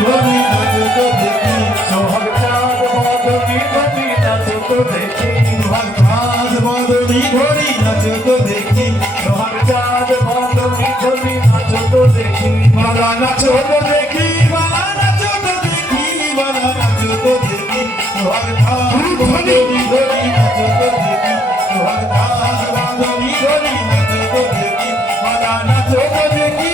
ধরি নাচতো দেখি সোহাগ চাঁদ বদনি ধরি নাচতো দেখি সোহাগ চাঁদ বদনি ধরি নাচতো দেখি সোহাগ চাঁদ বদনি ধরি নাচতো দেখি বালা নাচতো দেখি বালা নাচতো দেখি বালা নাচতো দেখি সোহাগ চাঁদ বদনি ধরি নাচতো দেখি সোহাগ চাঁদ বদনি ধরি নাচতো দেখি বালা নাচতো দেখি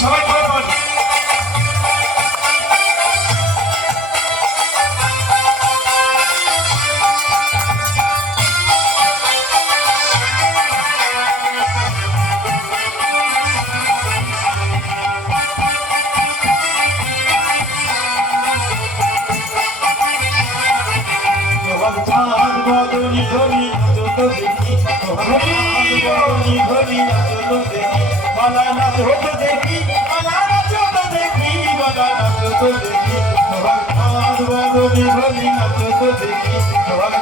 সবাই বলুন চাঁদ বদনি ধরি নাচতো দেখি বদনি ধরি নাচতো দেখি বালা নাচতো দেখি বালা নাচতো দেখি বালা নাচতো দেখি চাঁদ বদনি ধরি নাচতো দেখি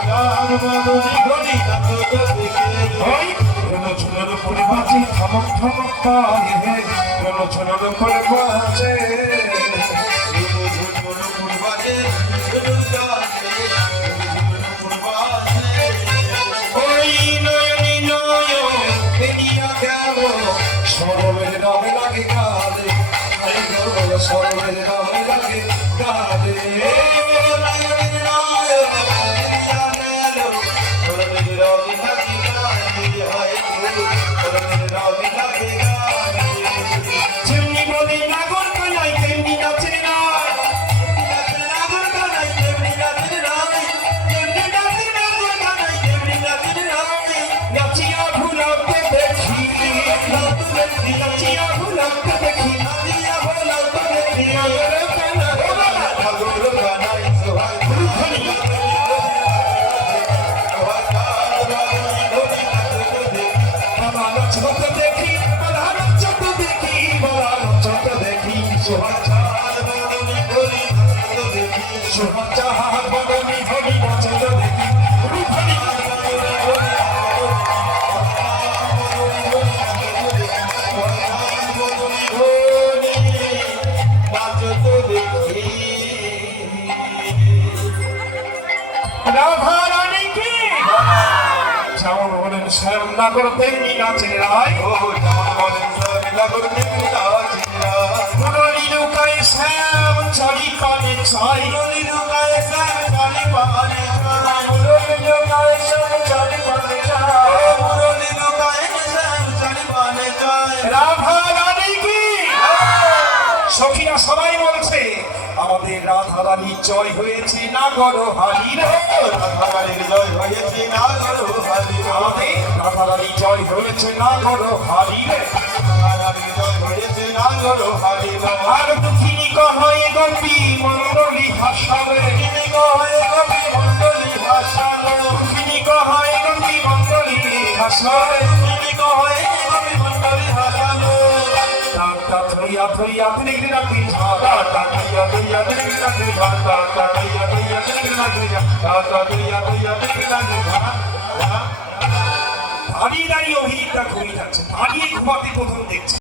চাঁদ বদনি ধরি নাচতো দেখি ওই কোনো ছোটর উপরে বাজে থমক থমক পায়ে কোনো ছোটর উপরে বাজে সরবের নামে লাগে গালে সরবের নামে লাগে গালে যেমনি বলে নাগর কানাই তেমনি নাচে না নাগর কানাই তেমনি নাচে না তেমনি নাচে নাগর কানাই তেমনি নাচে না নাচিয়া ভুলাতে দেখি নাচিয়া ভুলাতে দেখি নাচিয়া ভুলাতে দেখি নাগর কানাই সোহাগ ভুলখানি বাবা নাচতে দেখি বাবা নাচতে দেখি বাবা নাচতে দেখি সোহাগ চাঁদ বদনি ধরি নাচতে দেখি সোহাগ চাঁদ বদনি ধরি নাচতে দেখি ভুলখানি রাধা রানী কি যেমন বলেন স্বয়ং নাগর তেমনি নাচেন রায় ও যেমন বলেন স্বয়ং নাগর তেমনি নাচেন রায় মুরলী লুকায় শ্যাম চারি পানে চাই মুরলী লুকায় শ্যাম চারি পানে চাই মুরলী লুকায় শ্যাম চারি পানে চাই মুরলী লুকায় শ্যাম চারি পানে চাই রাধা রানী কি সখীরা সবাই বলছে আমাদের রাধা রানীর জয় হয়েছে নাগর হারির রাধা রানীর জয় হয়েছে নাগর হারির আমাদের রাধা রানীর জয় হয়েছে নাগর হারির রাধা রানীর জয় হয়েছে নাগর হারির আর দুঃখিনী কহে গোপী মণ্ডলী হাসাবে দুঃখিনী কহে গোপী মণ্ডলী হাসাবে দুঃখিনী কহে গোপী মণ্ডলী হাসাবে দুঃখিনী কহে গোপী মণ্ডলী হাসাবে থইয়া থইয়া দিনে রাখি ঝাড়া থইয়া থইয়া দিনে রাখি ঝাড়া থইয়া থইয়া দিনে রাখি ঝাড়া থইয়া থইয়া দিনে রাখি ঝাড়া দাঁড়িয়ে দাঁড়িয়ে অভিনেতা ঘুমিয়ে যাচ্ছে দাঁড়িয়ে ঘুমাতে প্রথম দেখছে